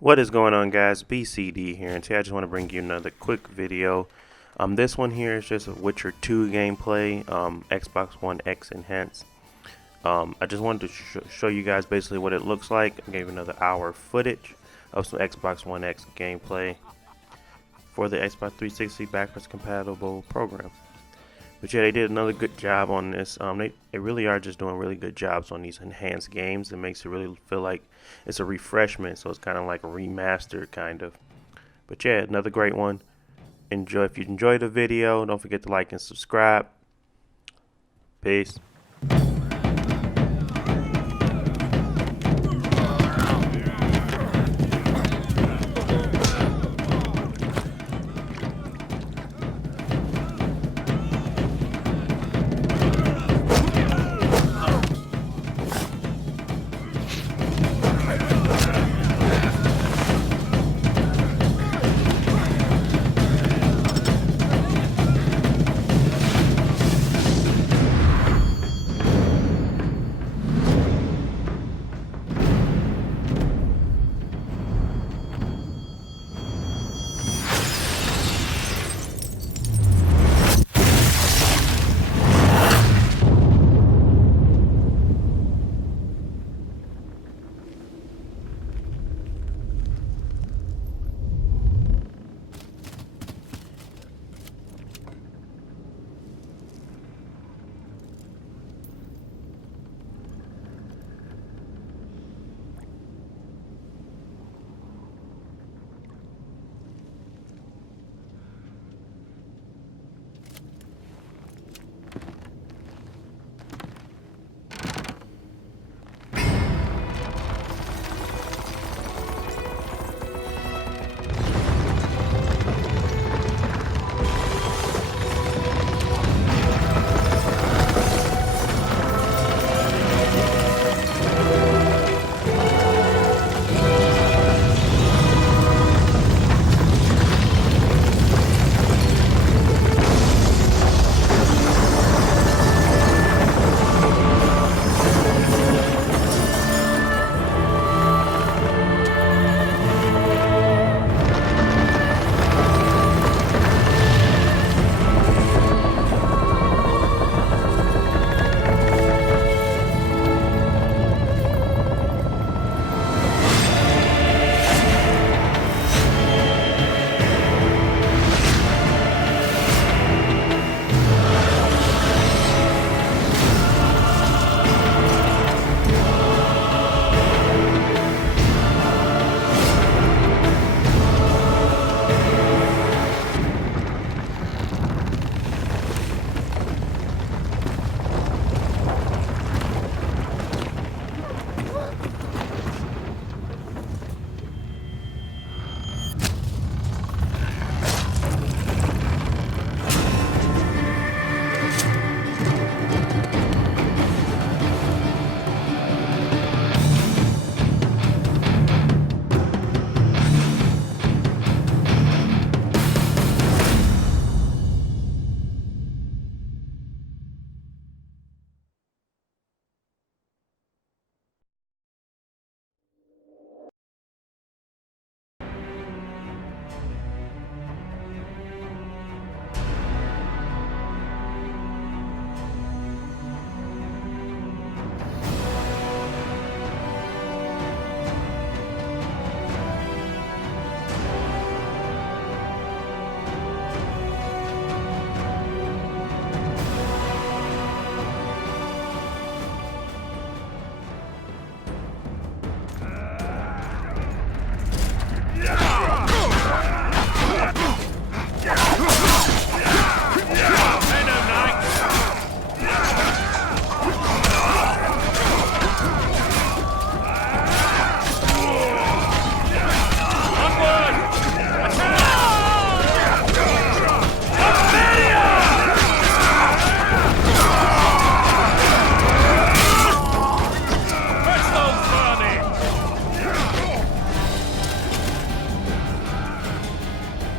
What is going on, guys? BCD here, and today I just want to bring you another quick video. This one here is just a Witcher 2 gameplay, Xbox One X enhanced. I just wanted to show you guys basically what it looks like. I gave another hour footage of some Xbox One X gameplay for the Xbox 360 backwards compatible program. But yeah, they did another good job on this. They really are just doing really good jobs on these enhanced games. It makes it really feel like it's a refreshment, so it's kind of like a remastered kind of. But yeah, another great one. Enjoy. If you enjoyed the video, don't forget to like and subscribe. Peace.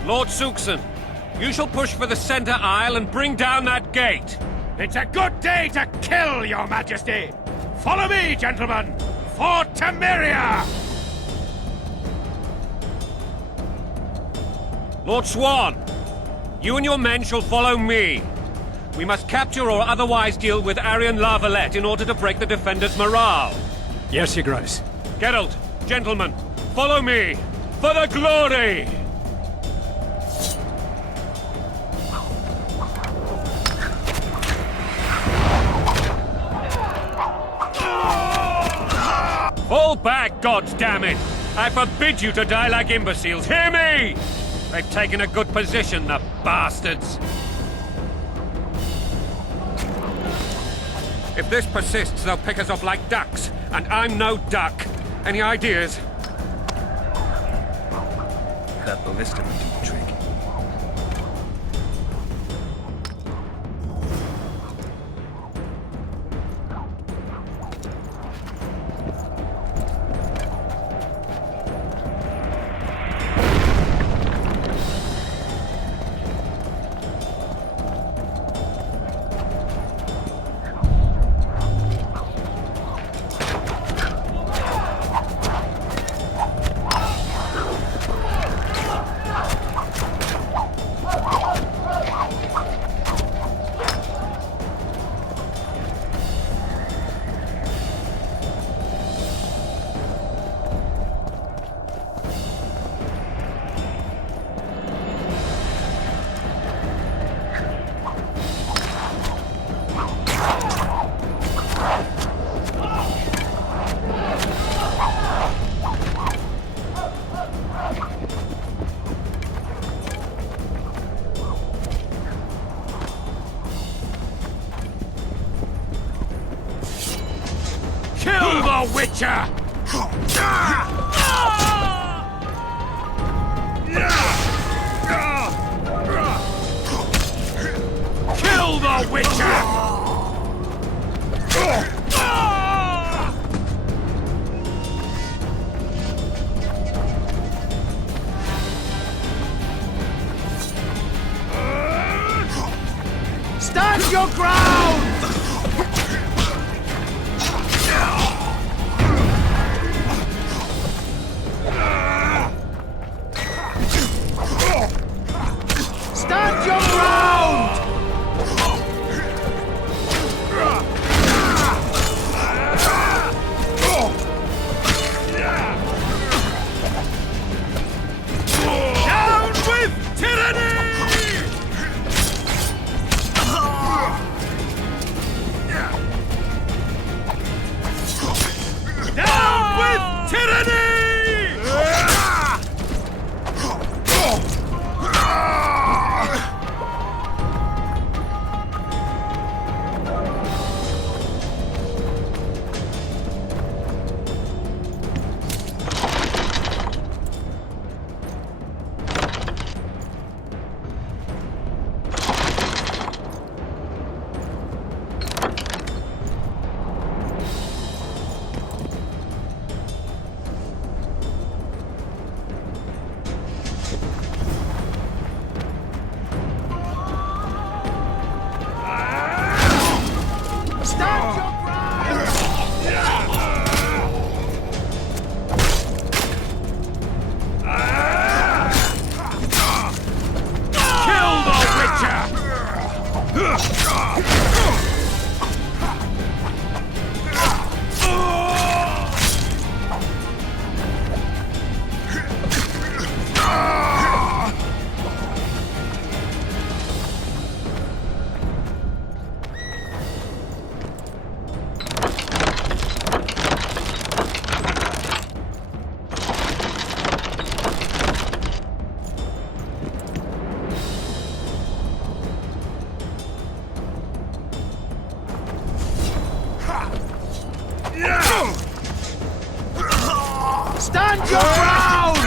Lord Suxon, you shall push for the center aisle and bring down that gate. It's a good day to kill, Your Majesty! Follow me, gentlemen! For Temeria! Lord Swan, you and your men shall follow me. We must capture or otherwise deal with Aryan Larvalet in order to break the defenders' morale. Yes, Your Grace. Geralt, gentlemen, follow me for the glory! Fall back, goddammit! I forbid you to die like imbeciles. Hear me! They've taken a good position, the bastards. If this persists, they'll pick us off like ducks, and I'm no duck. Any ideas? That ballista would do the trick. Kill the Witcher! Kill the Witcher! Stand your ground! Stand your ground! Down with tyranny! Down with tyranny! Stand your ground! Kill the Witcher! Stand your ground!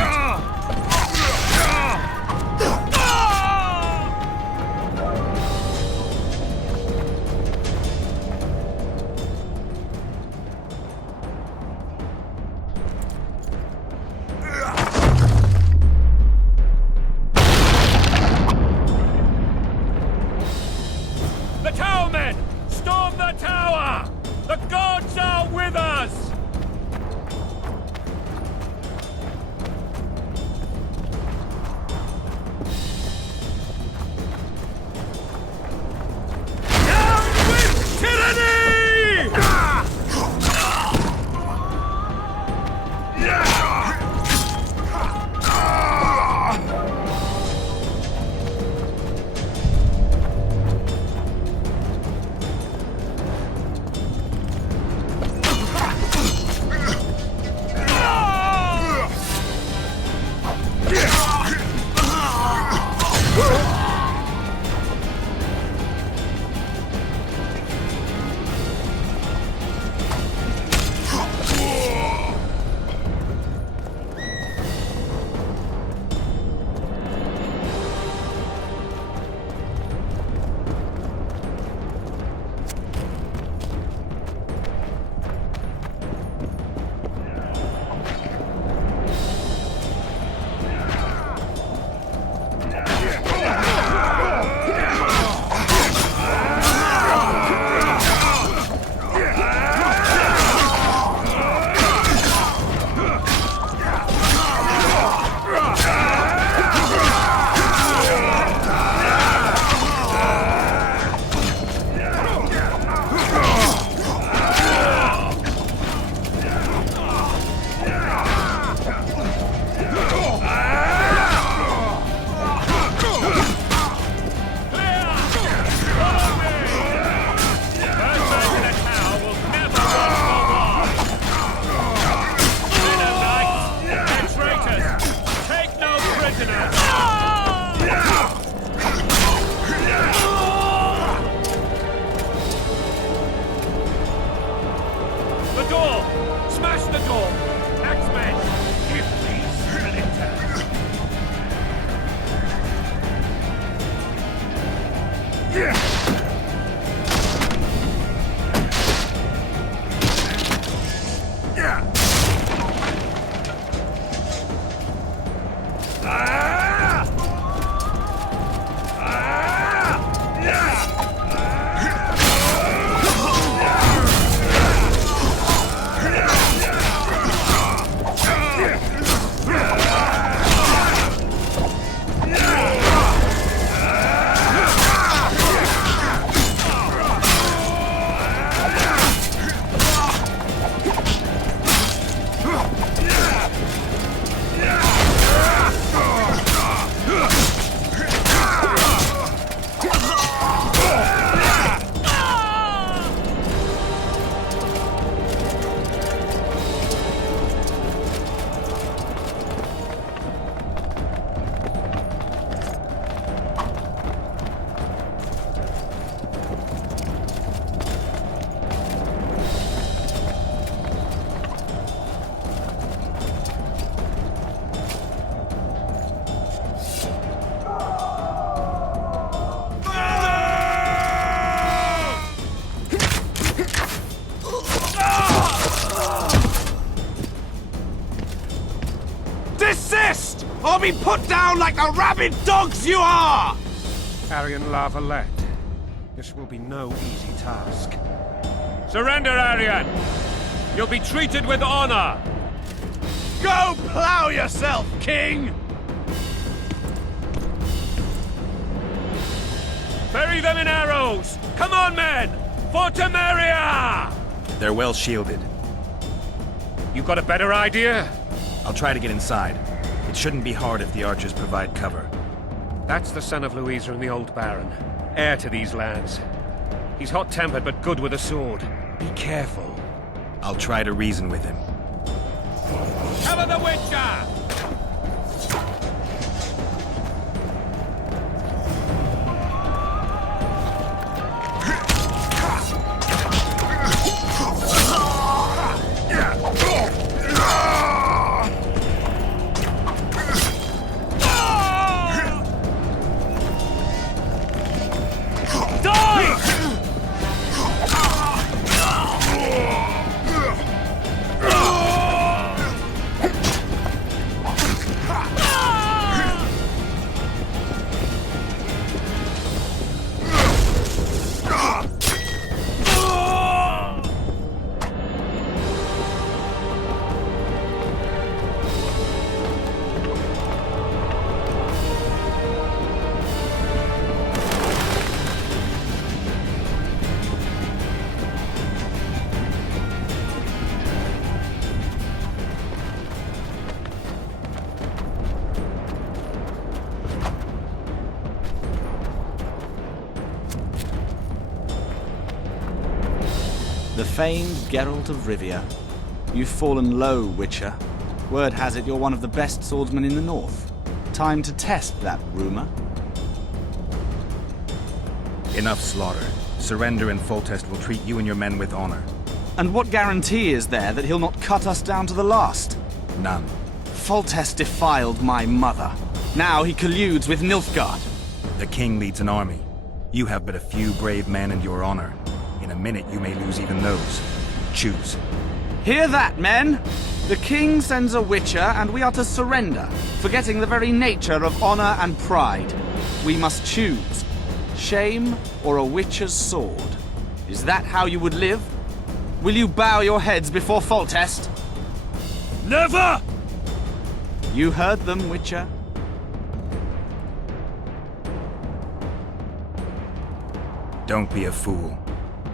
The towermen! Storm the tower! The gods are with us! The door! Smash the door! Axemen, give me splinters! Desist! Or be put down like the rabid dogs you are! Aryan La Valette, this will be no easy task. Surrender, Aryan! You'll be treated with honor! Go plow yourself, King! Bury them in arrows! Come on, men! For Temeria! They're well shielded. You got a better idea? I'll try to get inside. It shouldn't be hard if the archers provide cover. That's the son of Louisa and the old Baron. Heir to these lands. He's hot-tempered but good with a sword. Be careful. I'll try to reason with him. Cover the Witcher! The famed Geralt of Rivia. You've fallen low, Witcher. Word has it you're one of the best swordsmen in the north. Time to test that rumor. Enough slaughter. Surrender and Foltest will treat you and your men with honor. And what guarantee is there that he'll not cut us down to the last? None. Foltest defiled my mother. Now he colludes with Nilfgaard. The king leads an army. You have but a few brave men and your honor. In a minute you may lose even those. Choose. Hear that, men! The king sends a Witcher and we are to surrender, forgetting the very nature of honor and pride. We must choose. Shame or a Witcher's sword. Is that how you would live? Will you bow your heads before Foltest? Never! You heard them, Witcher. Don't be a fool.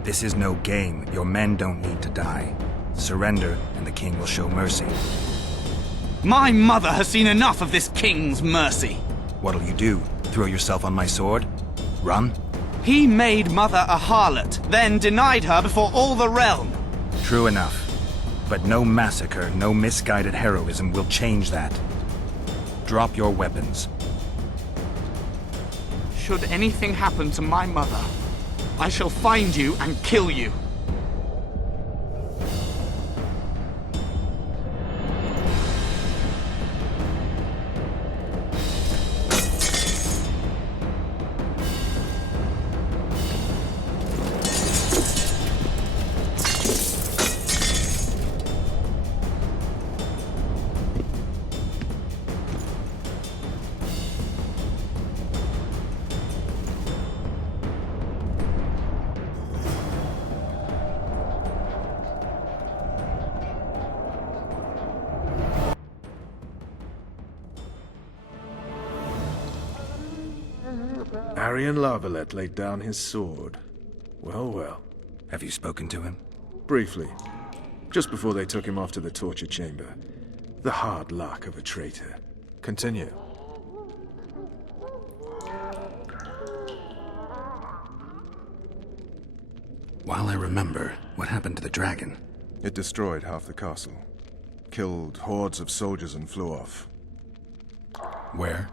This is no game. Your men don't need to die. Surrender, and the king will show mercy. My mother has seen enough of this king's mercy. What'll you do? Throw yourself on my sword? Run? He made mother a harlot, then denied her before all the realm. True enough. But no massacre, no misguided heroism will change that. Drop your weapons. Should anything happen to my mother, I shall find you and kill you. Aryan Larvalet laid down his sword. Well, well. Have you spoken to him? Briefly. Just before they took him off to the torture chamber. The hard luck of a traitor. Continue. While I remember, what happened to the dragon? It destroyed half the castle. Killed hordes of soldiers and flew off. Where?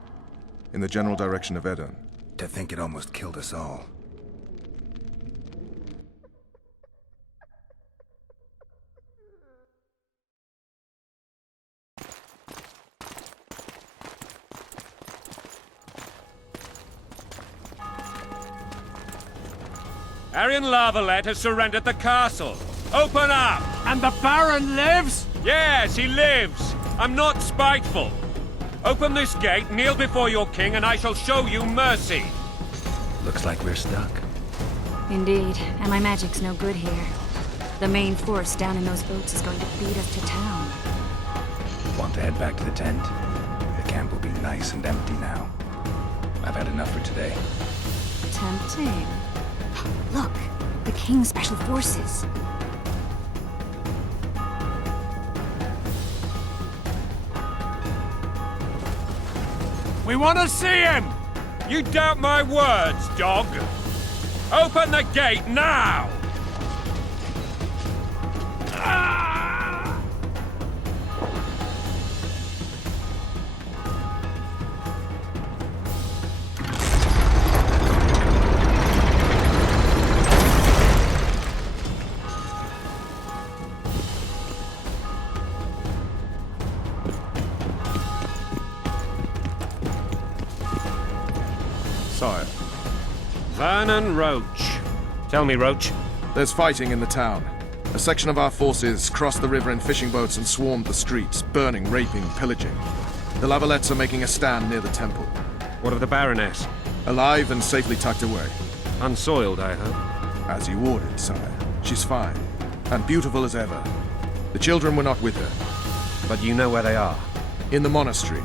In the general direction of Edon. To think it almost killed us all. Aryan Larvalet has surrendered the castle. Open up! And the Baron lives? Yes, he lives. I'm not spiteful. Open this gate, kneel before your king, and I shall show you mercy. Looks like we're stuck. Indeed, and my magic's no good here. The main force down in those boats is going to beat us to town. Want to head back to the tent? The camp will be nice and empty now. I've had enough for today. Tempting. Look, the King's Special Forces. We want to see him! You doubt my words, dog? Open the gate now! Sire, Vernon Roach. Tell me, Roach. there's fighting in the town. A section of our forces crossed the river in fishing boats and swarmed the streets, burning, raping, pillaging. The Lavalets are making a stand near the temple. What of the Baroness? Alive and safely tucked away. Unsoiled, I hope. As you ordered, sire. She's fine. And beautiful as ever. The children were not with her. But you know where they are. In the monastery.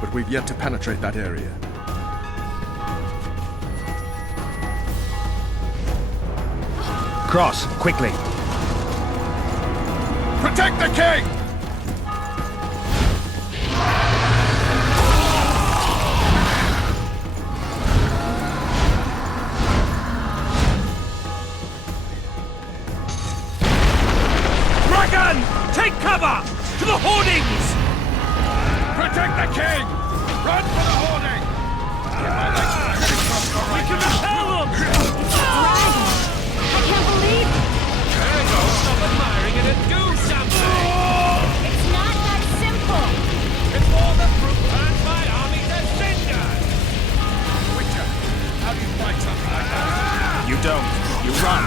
But we've yet to penetrate that area. Cross, quickly. Protect the king! Dragon! Take cover! To the hoardings! Protect the king! Run for the hoarding! We can repel them! I can't believe Stop admiring it and do something! it's not that simple. Before the fruit turns my army to cinders! Witcher, how do you fight something like that? You don't. You run.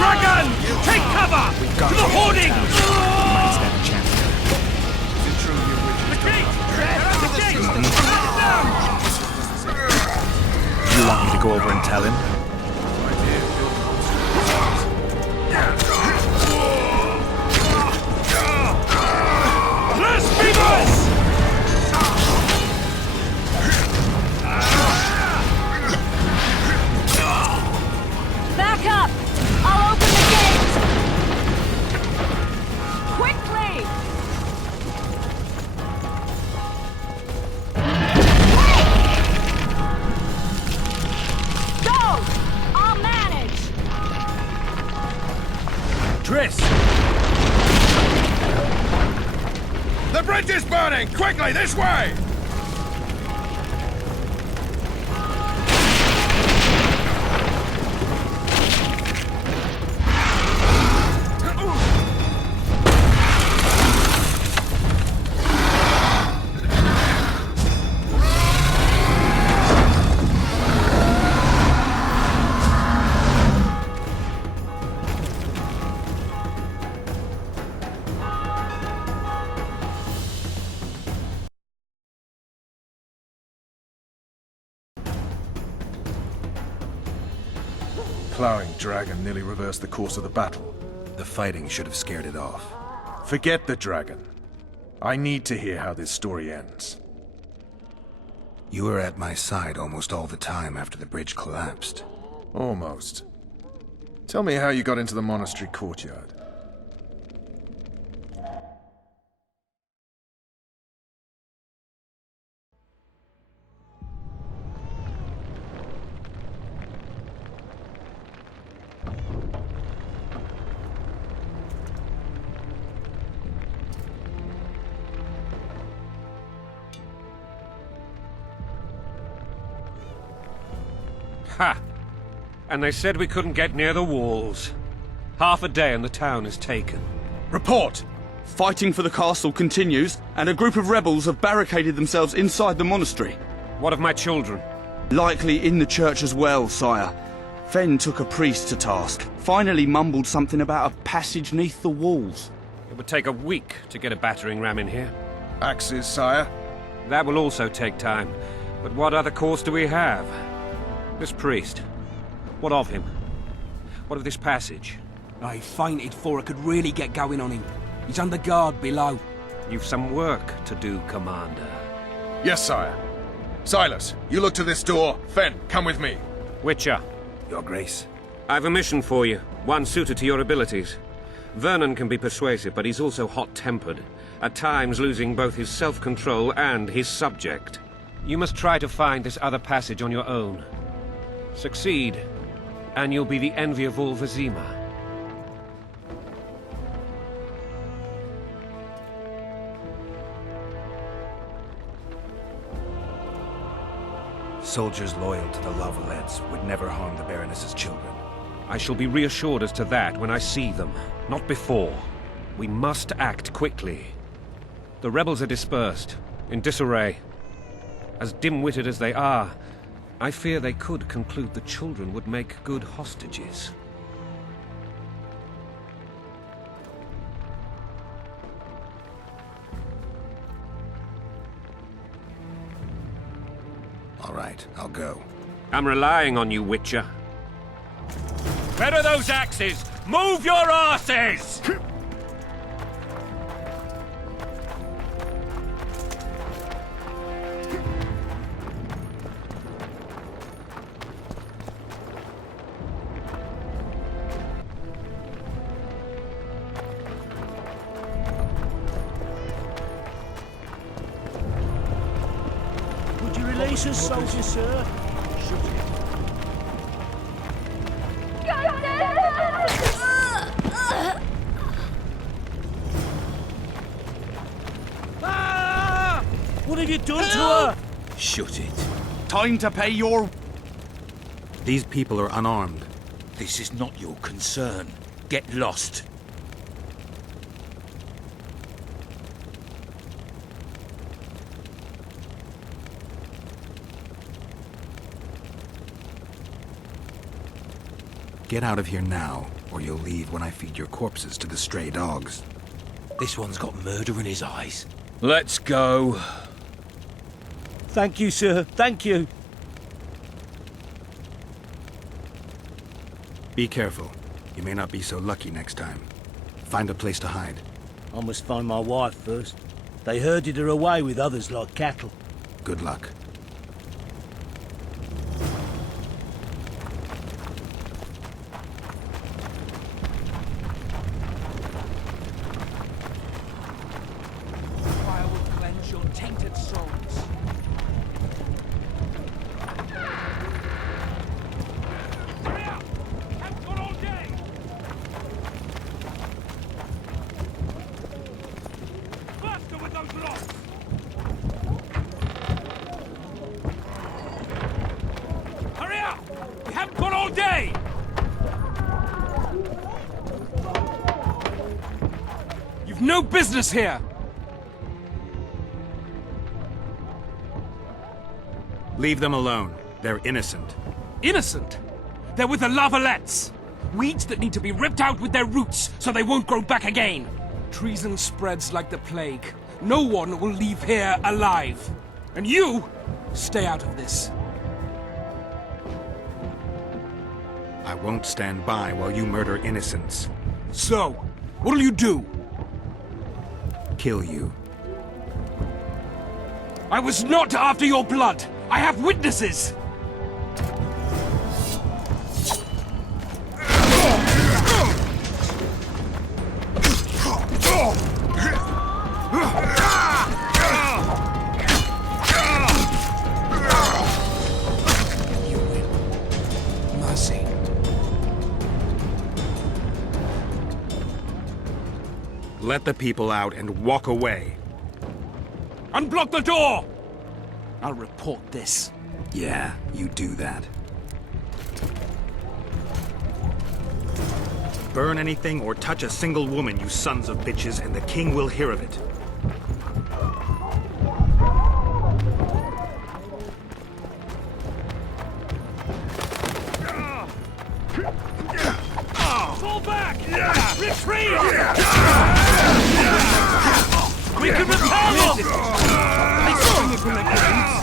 Dragon! Take cover! Got To the hoardings! We might stand a chance here. Is it true you witches Gate! The gate! You want me to go over and tell him? Blasphemous! Back up! I'll open the gate! Quickly! Go! I'll manage! Triss! The bridge is burning! Quickly, this way! Plowing dragon nearly reversed the course of the battle. The fighting should have scared it off. Forget the dragon. I need to hear how this story ends. You were at my side almost all the time after the bridge collapsed. Almost. Tell me how you got into the monastery courtyard. Ha! And they said we couldn't get near the walls. Half a day and the town is taken. Report! Fighting for the castle continues, and a group of rebels have barricaded themselves inside the monastery. What of my children? Likely in the church as well, sire. Fen took a priest to task. Finally mumbled something about a passage neath the walls. It would take a week to get a battering ram in here. Axes, sire? That will also take time. But what other course do we have? This priest. What of him? What of this passage? I fainted before I could really get going on him. He's under guard below. You've some work to do, Commander. Yes, sire. Silas, you look to this door. Fen, come with me. Witcher. Your Grace. I've a mission for you, one suited to your abilities. Vernon can be persuasive, but he's also hot-tempered, at times losing both his self-control and his subject. You must try to find this other passage on your own. Succeed, and you'll be the envy of all Vizima. Soldiers loyal to the Lavalettes would never harm the Baroness's children. I shall be reassured as to that when I see them, not before. We must act quickly. The rebels are dispersed, in disarray. As dim-witted as they are, I fear they could conclude the children would make good hostages. All right, I'll go. I'm relying on you, Witcher. Where are those axes? Move your asses! Would you release us, soldier, sir? Ah! What have you done to her? Shut it. Time to pay your... These people are unarmed. This is not your concern. Get lost. Get out of here now, or you'll leave when I feed your corpses to the stray dogs. This one's got murder in his eyes. Let's go. Thank you, sir. Thank you. Be careful. You may not be so lucky next time. Find a place to hide. I must find my wife first. They herded her away with others like cattle. Good luck. Fire will cleanse your tainted souls. Hurry up! Haven't got all day! Faster with those rocks! Hurry up! We haven't got all day! You've no business here! Leave them alone. They're innocent. Innocent? They're with the Lavalettes! Weeds that need to be ripped out with their roots so they won't grow back again! Treason spreads like the plague. No one will leave here alive. And you, stay out of this. I won't stand by while you murder innocents. So, what'll you do? Kill you. I was not after your blood! I have witnesses! You win. Mercy. Let the people out and walk away. Unblock the door! I'll report this. Yeah, you do that. Burn anything or touch a single woman, you sons of bitches, and the king will hear of it. Fall back! Retreat! We can repel them! They spring it from their graves!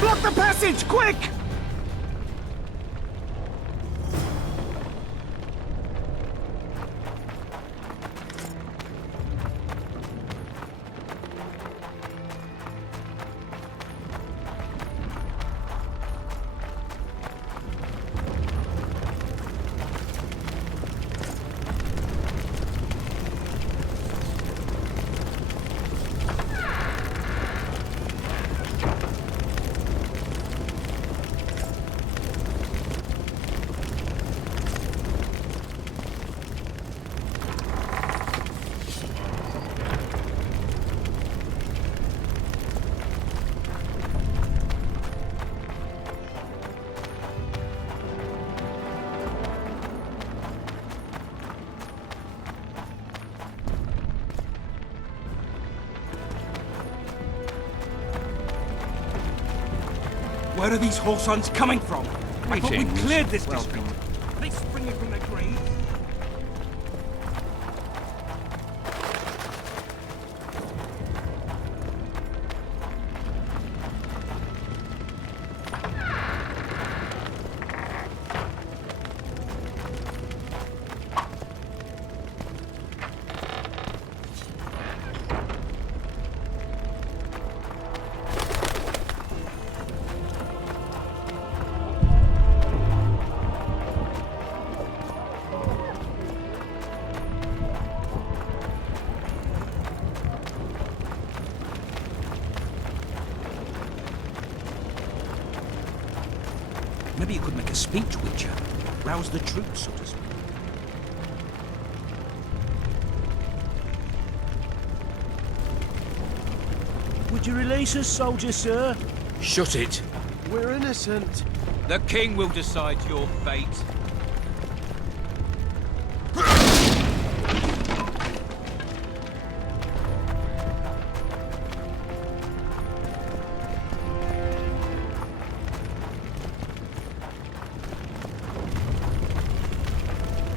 Block the passage, quick! Where are these whoresons coming from? I thought we cleared this district. Are they springing from their graves? Maybe you could make a speech, Witcher. Rouse the troops, so to speak. Would you release us, soldier, sir? Shut it. We're innocent. The king will decide your fate.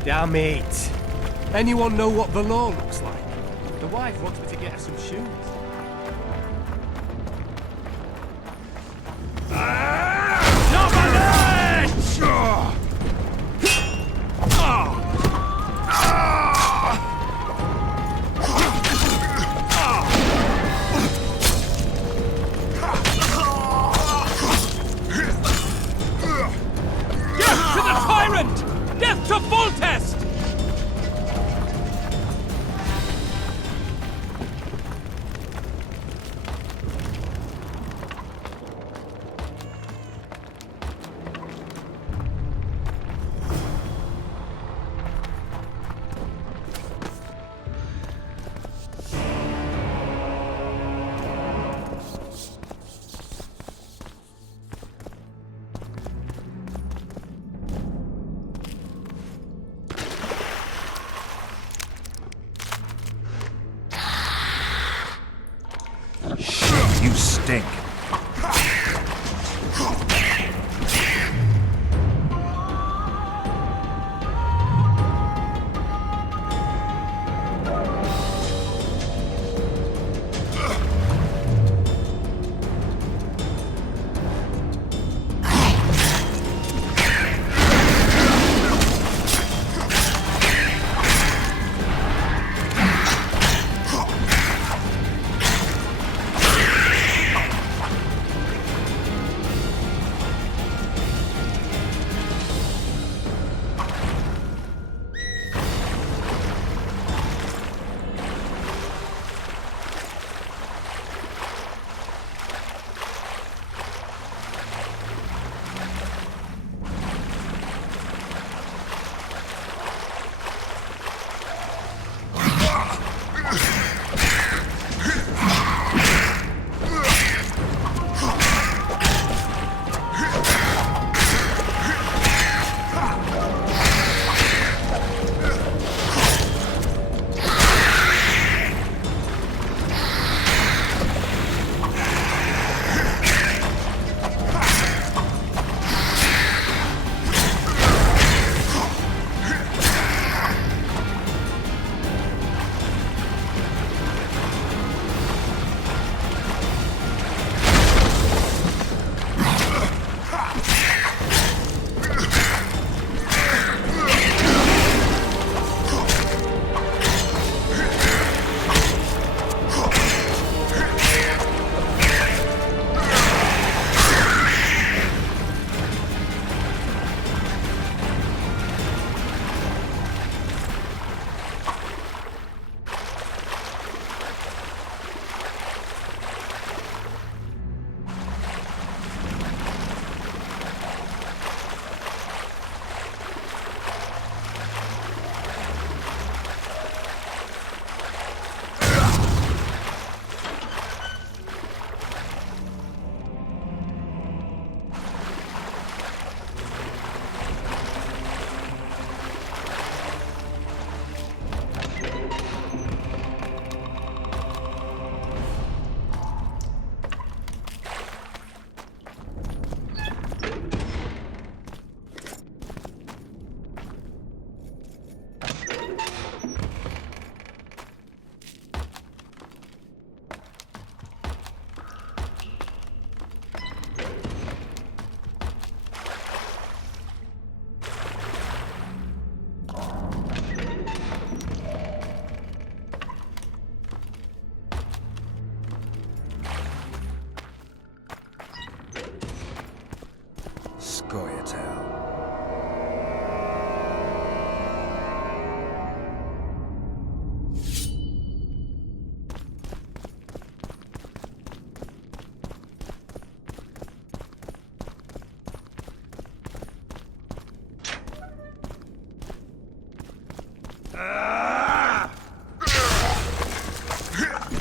Damn it. Anyone know what the law looks like? The wife wants me to get her some shoes. Death to the tyrant! Death to Foltest! You stink.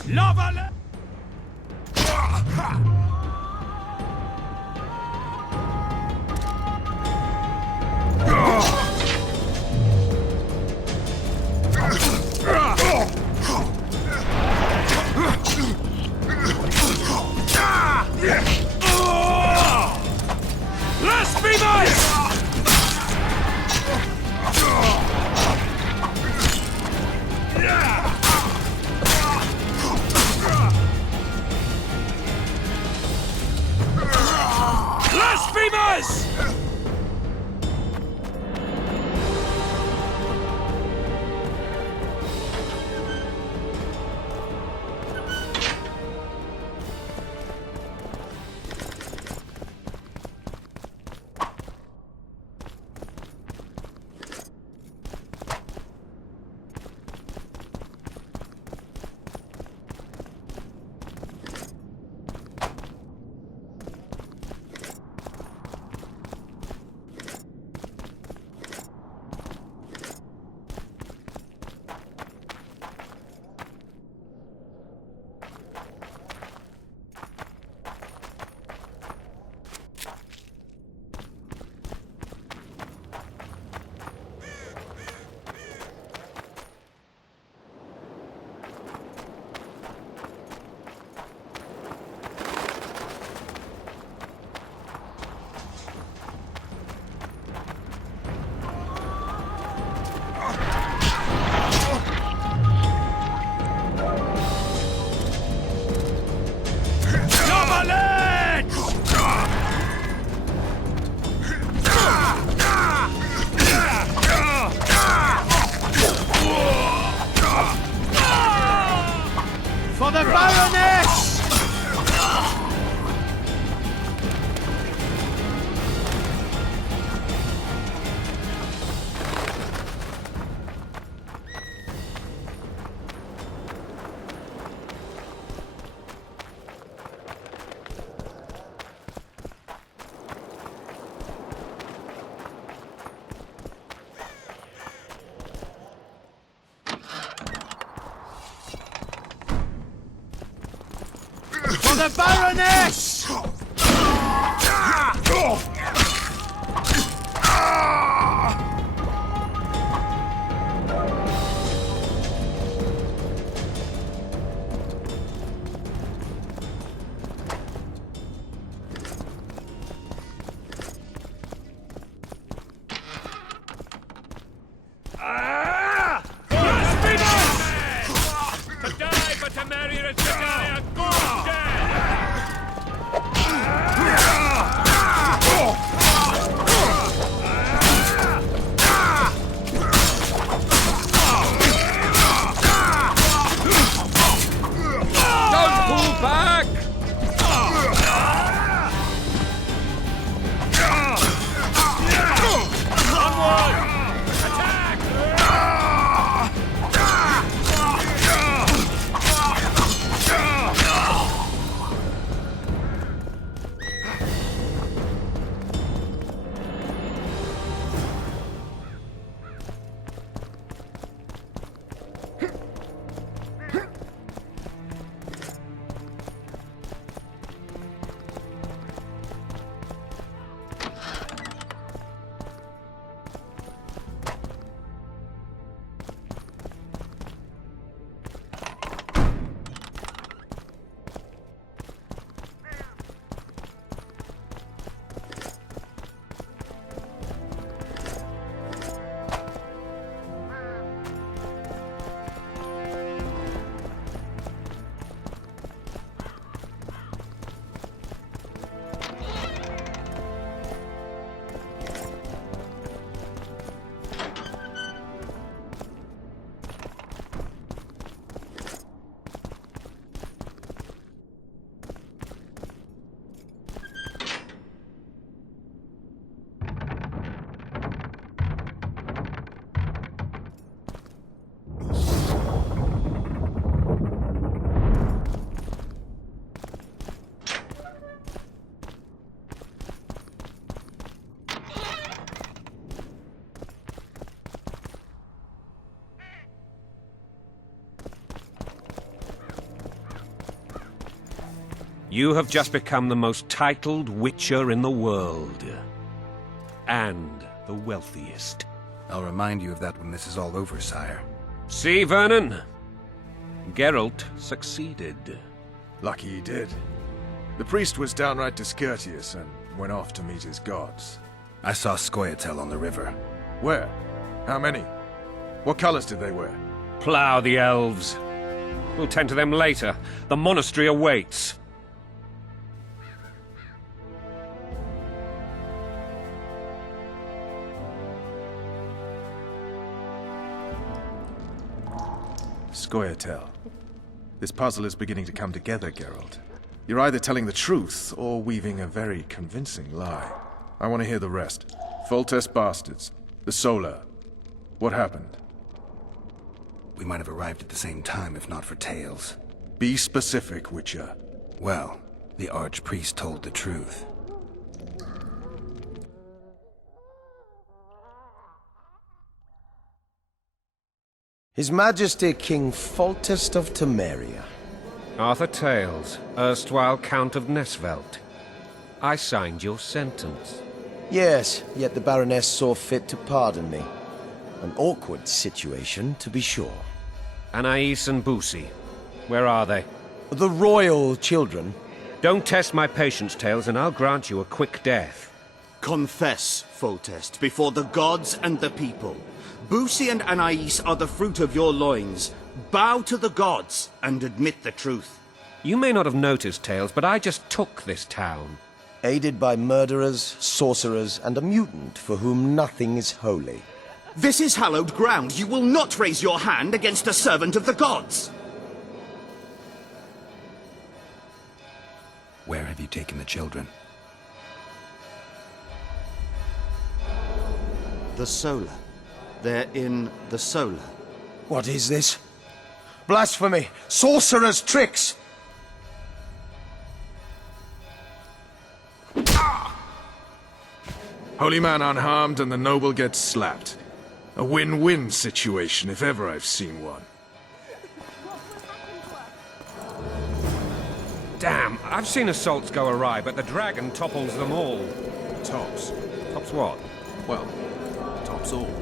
Lava! Blasphemers! For the Baroness! For the Baroness! To die, but to marry a Chagaya, good dead! You have just become the most titled Witcher in the world. And the wealthiest. I'll remind you of that when this is all over, sire. See, Vernon? Geralt succeeded. Lucky he did. The priest was downright discourteous and went off to meet his gods. I saw Scoia'tael on the river. Where? How many? What colors did they wear? Plough the elves. We'll tend to them later. The monastery awaits. Scoia'tael. This puzzle is beginning to come together, Geralt. You're either telling the truth or weaving a very convincing lie. I want to hear the rest. Foltest bastards. The Solar. What happened? We might have arrived at the same time if not for tales. Be specific, Witcher. Well, the archpriest told the truth. His Majesty King Foltest of Temeria. Arthur Tales, erstwhile Count of Nesvelt. I signed your sentence. Yes, yet the Baroness saw fit to pardon me. An awkward situation, to be sure. Anais and Boussy. Where are they? The royal children. Don't test my patience, Tales, and I'll grant you a quick death. Confess, Foltest, before the gods and the people. Boussy and Anais are the fruit of your loins. Bow to the gods and admit the truth. You may not have noticed, Tales, but I just took this town. Aided by murderers, sorcerers, and a mutant for whom nothing is holy. This is hallowed ground. You will not raise your hand against a servant of the gods. Where have you taken the children? The Solar. They're in the Solar. What is this? Blasphemy! Sorcerer's tricks! Holy man unharmed and the noble gets slapped. A win-win situation if ever I've seen one. Damn, I've seen assaults go awry, but the dragon topples them all. Tops. Tops what? Well, tops all.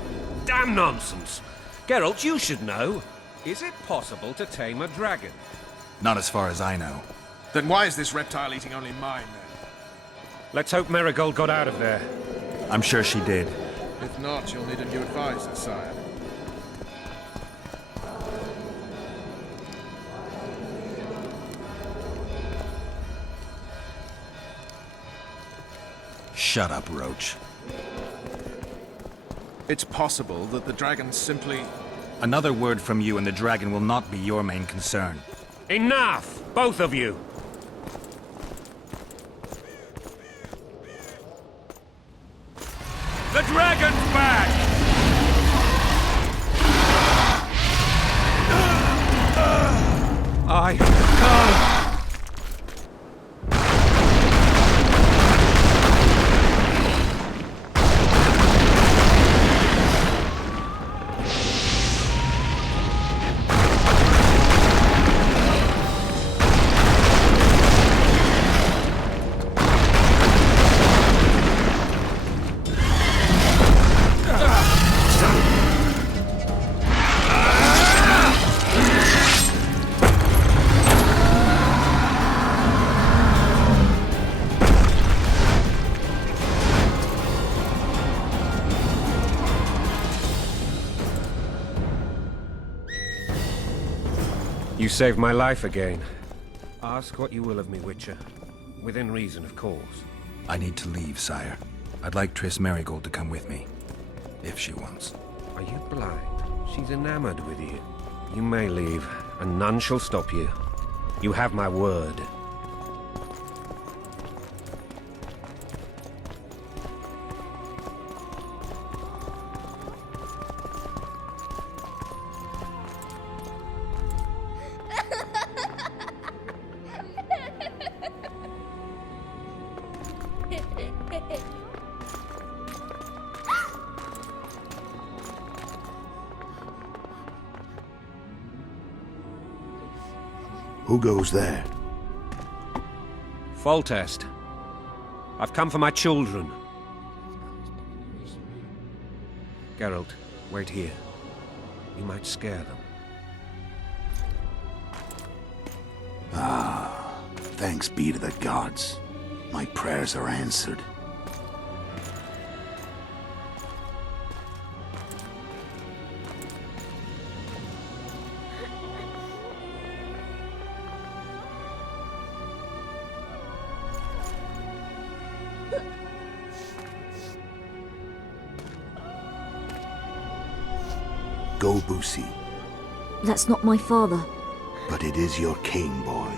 Damn nonsense! Geralt, you should know. Is it possible to tame a dragon? Not as far as I know. Then why is this reptile eating only mine, then? Let's hope Marigold got out of there. I'm sure she did. If not, you'll need a new advisor, sire. Shut up, Roach. It's possible that the dragon simply... Another word from you and the dragon will not be your main concern. Enough! Both of you! The dragon's back! I can't! You saved my life again. Ask what you will of me, Witcher. Within reason, of course. I need to leave, sire. I'd like Triss Marigold to come with me. If she wants. Are you blind? She's enamored with you. You may leave, and none shall stop you. You have my word. Who goes there? Foltest. I've come for my children. Geralt, wait here. You might scare them. Thanks be to the gods. My prayers are answered. Go, Boosie. That's not my father. But it is your king, boy.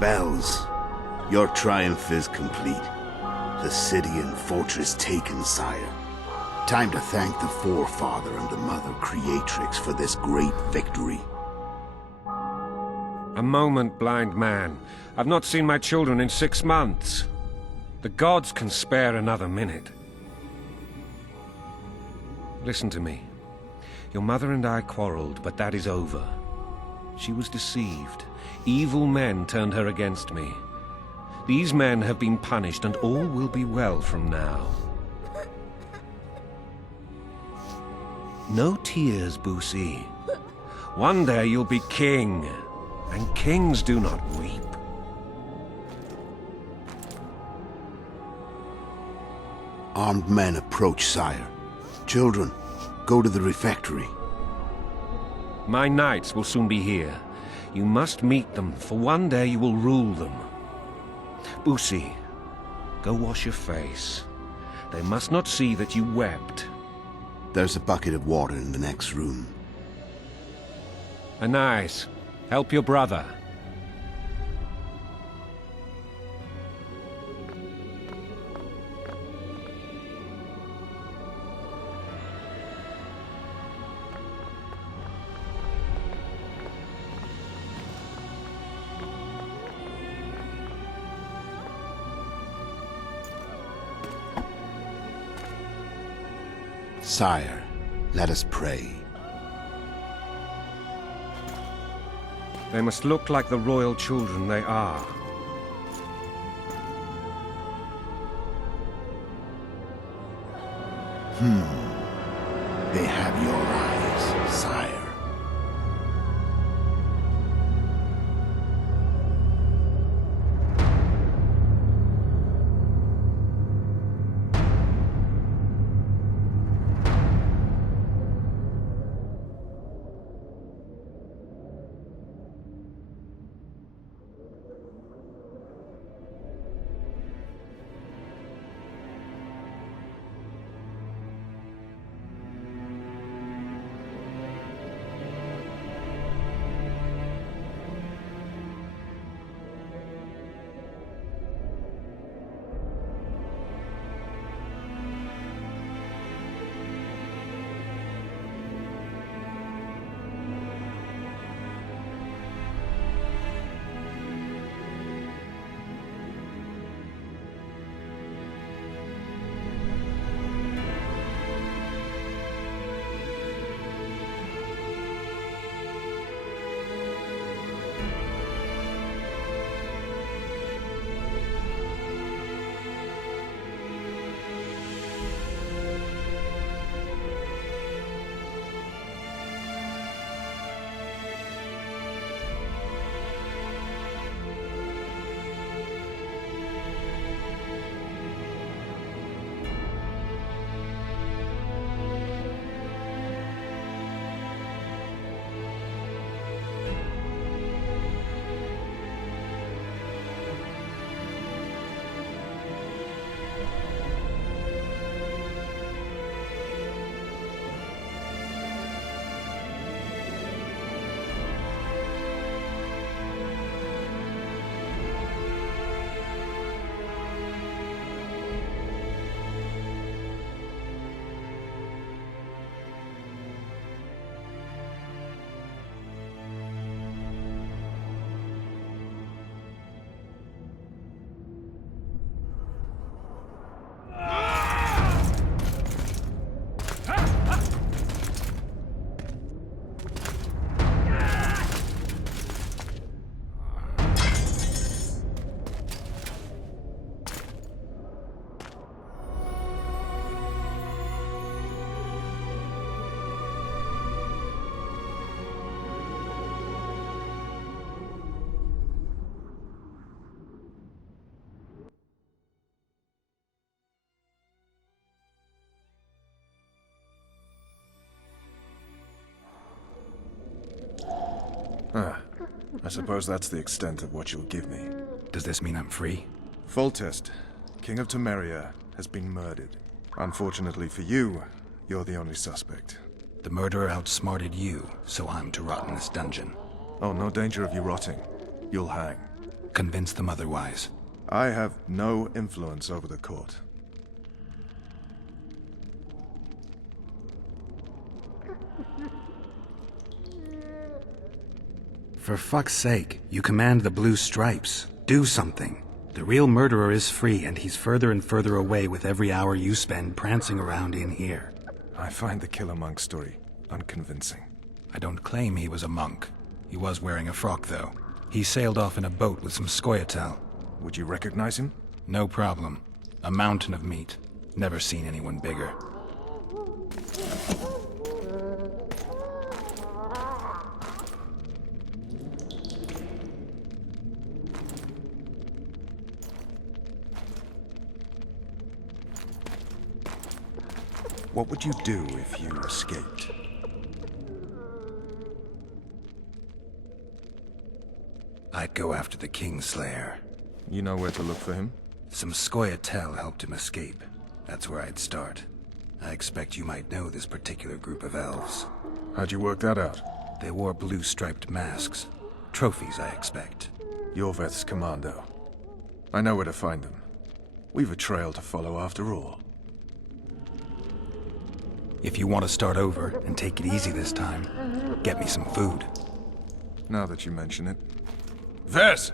Bells, your triumph is complete. The city and fortress taken, sire. Time to thank the forefather and the mother creatrix for this great victory. A moment, blind man. I've not seen my children in 6 months. The gods can spare another minute. Listen to me. Your mother and I quarreled, but that is over. She was deceived. Evil men turned her against me. These men have been punished, and all will be well from now. No tears, Boosie. One day you'll be king, and kings do not weep. Armed men approach, sire. Children, go to the refectory. My knights will soon be here. You must meet them, for one day you will rule them. Boosie, go wash your face. They must not see that you wept. There's a bucket of water in the next room. Anais, help your brother. Sire, let us pray. They must look like the royal children they are. They have your eyes, sire. I suppose that's the extent of what you'll give me. Does this mean I'm free? Foltest, King of Temeria, has been murdered. Unfortunately for you, you're the only suspect. The murderer outsmarted you, so I'm to rot in this dungeon. Oh, no danger of you rotting. You'll hang. Convince them otherwise. I have no influence over the court. For fuck's sake, you command the blue stripes. Do something. The real murderer is free, and he's further and further away with every hour you spend prancing around in here. I find the killer monk story unconvincing. I don't claim he was a monk. He was wearing a frock, though. He sailed off in a boat with some Scoia'tael. Would you recognize him? No problem. A mountain of meat. Never seen anyone bigger. What would you do if you escaped? I'd go after the Kingslayer. You know where to look for him? Some Scoia'tael helped him escape. That's where I'd start. I expect you might know this particular group of elves. How'd you work that out? They wore blue-striped masks. Trophies, I expect. Yorveth's commando. I know where to find them. We've a trail to follow after all. If you want to start over and take it easy this time, get me some food. Now that you mention it. Ves!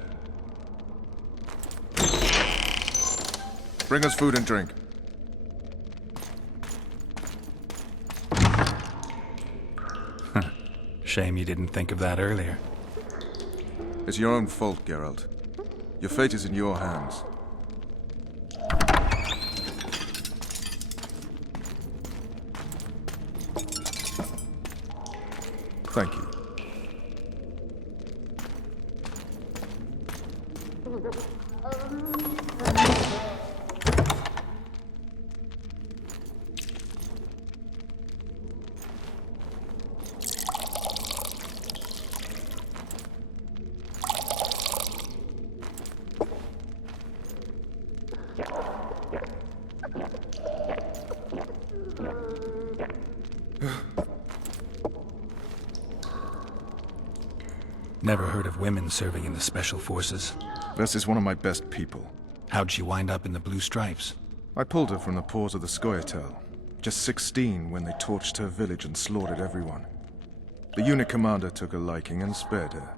Bring us food and drink. Shame you didn't think of that earlier. It's your own fault, Geralt. Your fate is in your hands. Thank you. Never heard of women serving in the Special Forces. Ves is one of my best people. How'd she wind up in the Blue Stripes? I pulled her from the paws of the Scoia'tael. Just 16 when they torched her village and slaughtered everyone. The unit commander took a liking and spared her.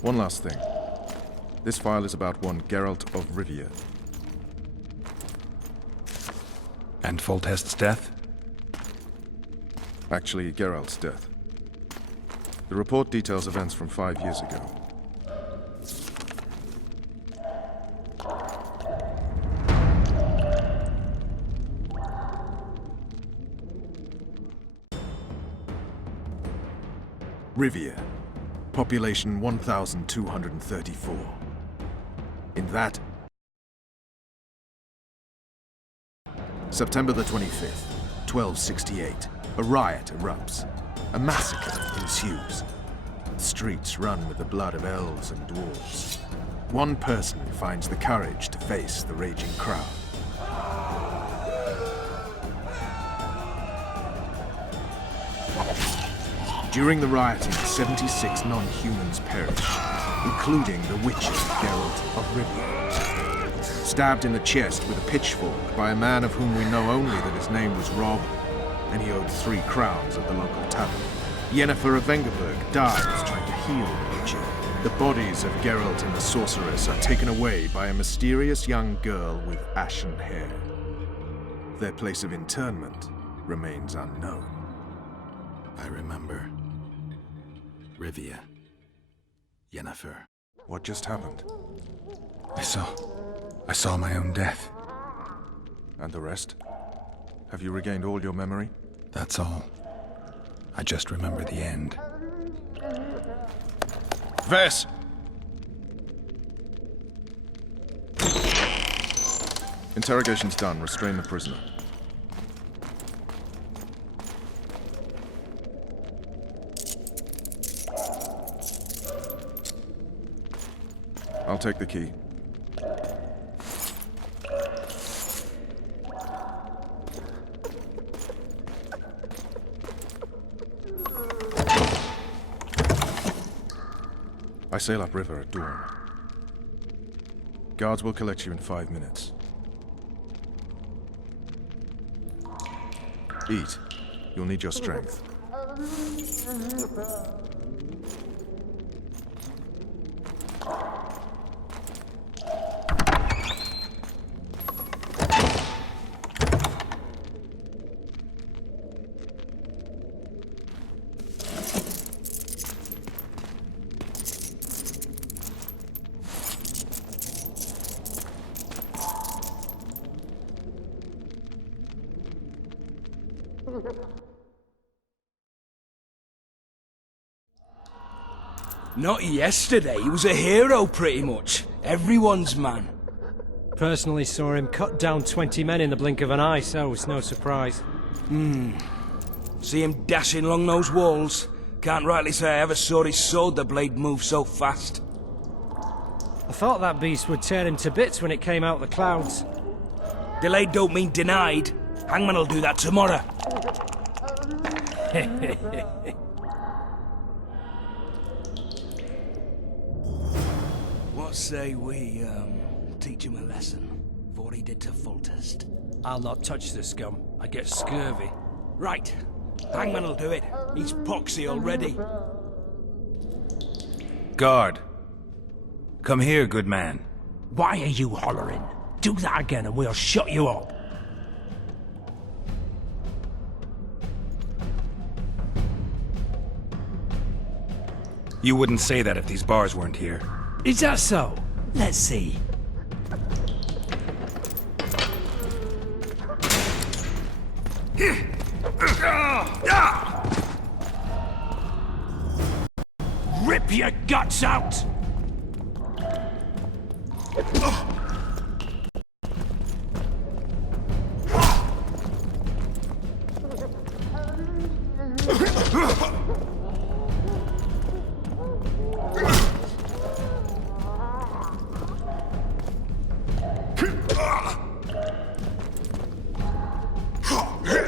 One last thing. This file is about one Geralt of Rivia. And Foltest's death? Actually, Geralt's death. The report details events from 5 years ago. Rivia. Population 1,234. In that... September the 25th, 1268. A riot erupts. A massacre ensues. The streets run with the blood of elves and dwarves. One person finds the courage to face the raging crowd. During the rioting, 76 non-humans perish, including the Witcher Geralt of Rivia. Stabbed in the chest with a pitchfork by a man of whom we know only that his name was Rob, and he owed 3 crowns at the local tavern. Yennefer of Vengerberg dies trying to heal the Witcher. The bodies of Geralt and the sorceress are taken away by a mysterious young girl with ashen hair. Their place of interment remains unknown. I remember. Rivia. Yennefer. What just happened? I saw my own death. And the rest? Have you regained all your memory? That's all. I just remember the end. Ves! Interrogation's done. Restrain the prisoner. I'll take the key. I sail upriver at dawn. Guards will collect you in 5 minutes. Eat. You'll need your strength. Not yesterday, he was a hero pretty much. Everyone's man. Personally saw him cut down 20 men in the blink of an eye, so it's no surprise. See him dashing along those walls. Can't rightly say I ever saw his sword the blade move so fast. I thought that beast would tear him to bits when it came out the clouds. Delayed don't mean denied. Hangman will do that tomorrow. What say we, teach him a lesson? For what he did to Foltest. I'll not touch the scum. I get scurvy. Right. Hangman will do it. He's poxy already. Guard. Come here, good man. Why are you hollering? Do that again and we'll shut you up. You wouldn't say that if these bars weren't here. Is that so? Let's see. Rip your guts out!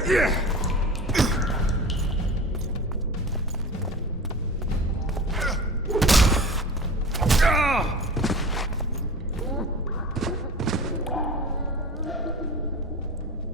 Yeah.